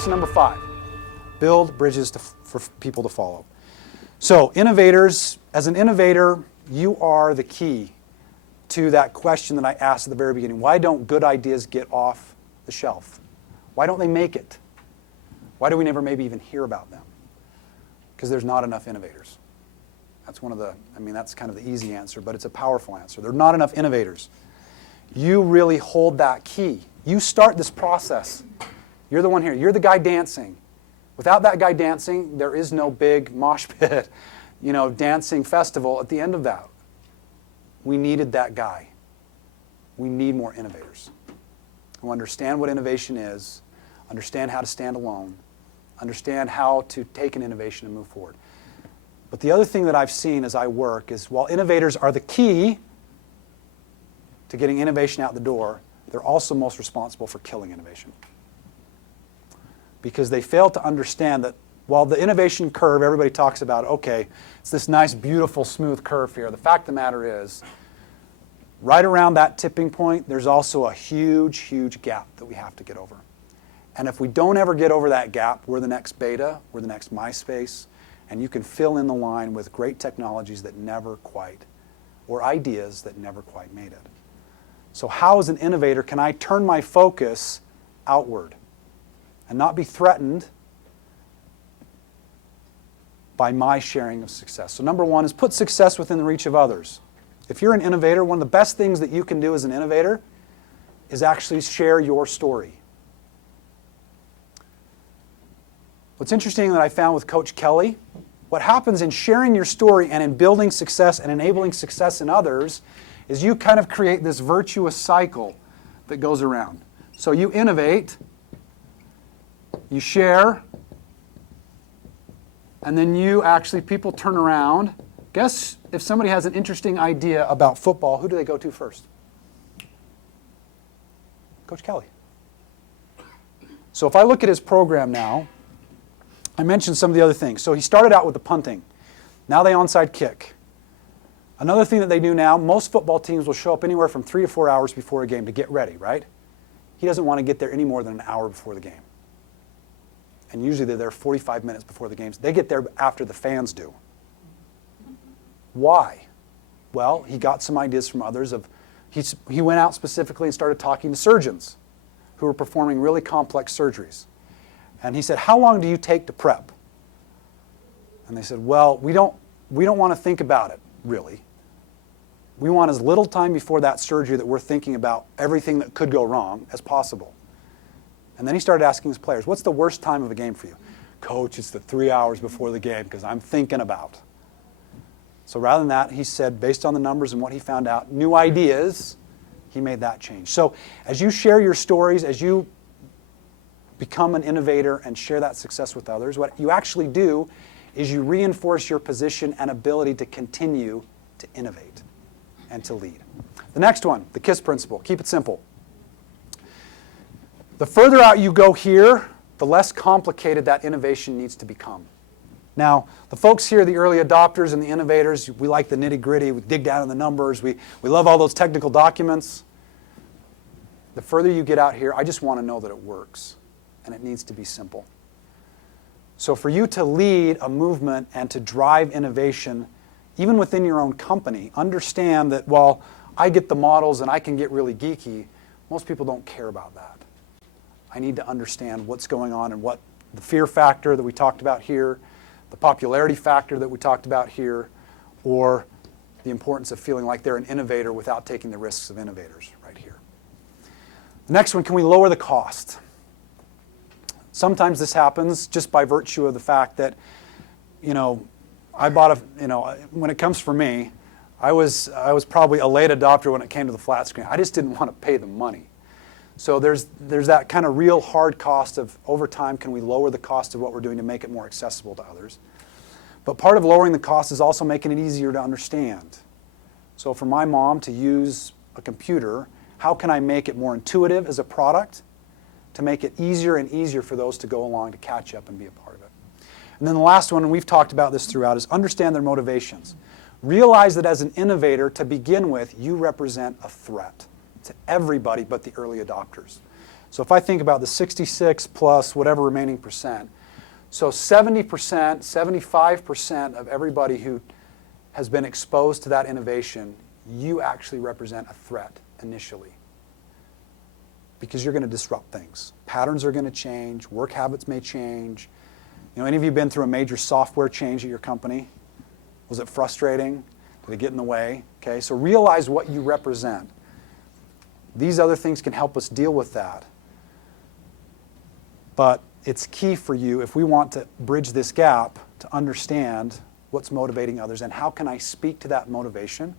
lesson number 5, build bridges for people to follow. So innovators, as an innovator, you are the key to that question that I asked at the very beginning. Why don't good ideas get off the shelf? Why don't they make it? Why do we never maybe even hear about them? Because there's not enough innovators. That's that's kind of the easy answer, but it's a powerful answer. There are not enough innovators. You really hold that key. You start this process. You're the one here. You're the guy dancing. Without that guy dancing, there is no big mosh pit, dancing festival at the end of that. We needed that guy. We need more innovators who understand what innovation is, understand how to stand alone, understand how to take an innovation and move forward. But the other thing that I've seen as I work is while innovators are the key to getting innovation out the door, they're also most responsible for killing innovation. Because they fail to understand that while the innovation curve, everybody talks about, okay, it's this nice, beautiful, smooth curve here. The fact of the matter is, right around that tipping point, there's also a huge, huge gap that we have to get over. And if we don't ever get over that gap, we're the next beta, we're the next MySpace, and you can fill in the line with great technologies that never quite, or ideas that never quite made it. So how, as an innovator, can I turn my focus outward and not be threatened by my sharing of success? So number 1 is put success within the reach of others. If you're an innovator, one of the best things that you can do as an innovator is actually share your story. What's interesting that I found with Coach Kelly, what happens in sharing your story and in building success and enabling success in others is you kind of create this virtuous cycle that goes around. So you innovate, you share, and then people turn around. Guess if somebody has an interesting idea about football, who do they go to first? Coach Kelly. So if I look at his program now, I mentioned some of the other things. So he started out with the punting. Now they onside kick. Another thing that they do now, most football teams will show up anywhere from 3 to 4 hours before a game to get ready, right? He doesn't want to get there any more than an hour before the game. And usually they're there 45 minutes before the games. They get there after the fans do. Why? Well, he got some ideas from others. He went out specifically and started talking to surgeons who were performing really complex surgeries. And he said, how long do you take to prep? And they said, well, we don't want to think about it, really. We want as little time before that surgery that we're thinking about everything that could go wrong as possible. And then he started asking his players, what's the worst time of a game for you? Coach, it's the 3 hours before the game because I'm thinking about. So rather than that, he said, based on the numbers and what he found out, new ideas, he made that change. So as you share your stories, as you become an innovator and share that success with others, what you actually do is you reinforce your position and ability to continue to innovate and to lead. The next one, the KISS principle. Keep it simple. The further out you go here, the less complicated that innovation needs to become. Now, the folks here, the early adopters and the innovators, we like the nitty-gritty, we dig down in the numbers, we love all those technical documents. The further you get out here, I just want to know that it works, and it needs to be simple. So for you to lead a movement and to drive innovation, even within your own company, understand that while I get the models and I can get really geeky, most people don't care about that. I need to understand what's going on and what the fear factor that we talked about here, the popularity factor that we talked about here, or the importance of feeling like they're an innovator without taking the risks of innovators right here. The next one, can we lower the cost? Sometimes this happens just by virtue of the fact that, I bought when it comes for me, I was probably a late adopter when it came to the flat screen. I just didn't want to pay the money. So there's that kind of real hard cost of, over time, can we lower the cost of what we're doing to make it more accessible to others? But part of lowering the cost is also making it easier to understand. So for my mom to use a computer, how can I make it more intuitive as a product to make it easier and easier for those to go along to catch up and be a part of it? And then the last one, and we've talked about this throughout, is understand their motivations. Realize that as an innovator, to begin with, you represent a threat to everybody but the early adopters. So if I think about the 66 plus whatever remaining percent, so 70%, 75% of everybody who has been exposed to that innovation, you actually represent a threat initially. Because you're going to disrupt things. Patterns are going to change, work habits may change. You know, any of you been through a major software change at your company? Was it frustrating? Did it get in the way? Okay, so realize what you represent. These other things can help us deal with that. But it's key for you, if we want to bridge this gap, to understand what's motivating others and how can I speak to that motivation,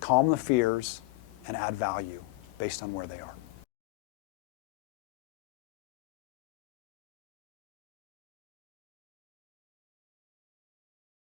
calm the fears, and add value based on where they are.